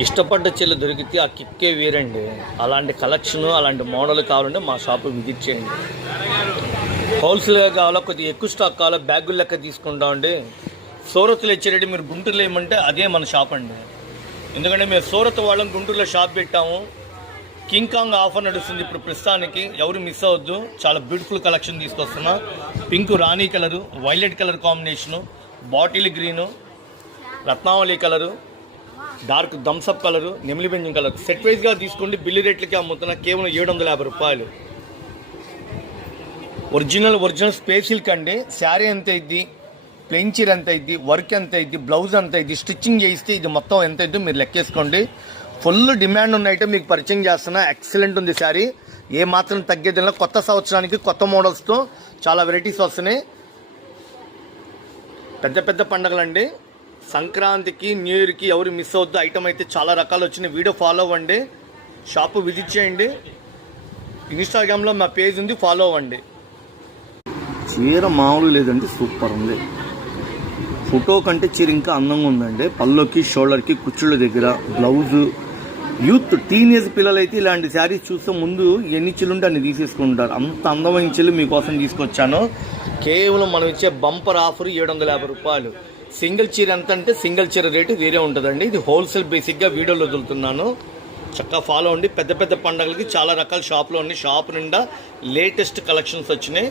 ఇష్టపడ్డ చీరలు దొరికితే ఆ కిక్కే వేరండి. అలాంటి కలెక్షన్ అలాంటి మోడల్ కావాలంటే మా షాపు విజిట్ చేయండి. హోల్సేల్గా కావాలా, కొద్దిగా ఎక్కువ స్టాక్ కావాలా, బ్యాగులు లెక్క తీసుకుంటామండి. సూరత్లో ఇచ్చేటట్టు మీరు గుంటూరులో ఏమంటే అదే మన షాప్ అండి. ఎందుకంటే మేము సూరత్ వాళ్ళం గుంటూరులో షాప్ పెట్టాము. కింగ్ కాంగ్ ఆఫర్ నడుస్తుంది ఇప్పుడు ప్రస్తుతానికి, ఎవరు మిస్ అవ్వద్దు. చాలా బ్యూటిఫుల్ కలెక్షన్ తీసుకొస్తున్నా. పింక్ రాణి colour, violet colour combination, bottle green, రత్నావళి కలరు, డార్క్ థమ్సప్ కలరు, నెమిలి బెంజం కలర్. సెట్ వైజ్గా తీసుకోండి. బిల్లు రేట్లకి అమ్ముతున్నా కేవలం 750 రూపాయలు. ఒరిజినల్ స్పేస్ సిల్క్ అండి. శారీ ఎంత అయింది, ప్లెయిన్ చీర ఎంత అయింది, వర్క్ ఎంత అయింది, బ్లౌజ్ ఎంత అయింది, స్టిచ్చింగ్ చేయిస్తే ఇది మొత్తం ఎంత అయిందో మీరు లెక్కేసుకోండి. ఫుల్ డిమాండ్ ఉన్న ఐటమ్ మీకు పరిచయం చేస్తున్నా. ఎక్సలెంట్ ఉంది శారీ, ఏ మాత్రం తగ్గేదిలా. కొత్త సంవత్సరానికి కొత్త మోడల్స్తో చాలా వెరైటీస్ వస్తున్నాయి. పెద్ద పండుగలండి, సంక్రాంతికి న్యూ ఇయర్కి ఎవరు మిస్ అవద్దు. ఐటమ్ అయితే చాలా రకాలు వచ్చినాయి. వీడియో ఫాలో అవ్వండి, షాపు విజిట్ చేయండి. ఇన్స్టాగ్రామ్లో మా పేజ్ ఉంది, ఫాలో అవ్వండి. చీర మామూలు లేదండి, సూపర్ ఉంది. ఫోటో కంటే చీర ఇంకా అందంగా ఉందండి. పల్లోకి, షోల్డర్కి, కుచ్చుళ్ళ దగ్గర బ్లౌజు. యూత్ టీనేజ్ పిల్లలైతే ఇలాంటి శారీస్ చూస్తే ముందు ఎన్ని చీరలుంటే అన్ని తీసేసుకుంటారు. అంత అందమైన చీరలు మీకోసం తీసుకొచ్చాను. కేవలం మనం ఇచ్చే బంపర్ ఆఫర్ 750 రూపాయలు. సింగిల్ చీర ఎంత అంటే సింగిల్ చీర రేటు వేరే ఉంటుందండి. ఇది హోల్సేల్ బేసిక్గా వీడియోలో వదులుతున్నాను. చక్కగా ఫాలో అండి. పెద్ద పండుగలకి చాలా రకాల షాపులో ఉన్నాయి. షాప్ నిండా లేటెస్ట్ కలెక్షన్స్ వచ్చినాయి.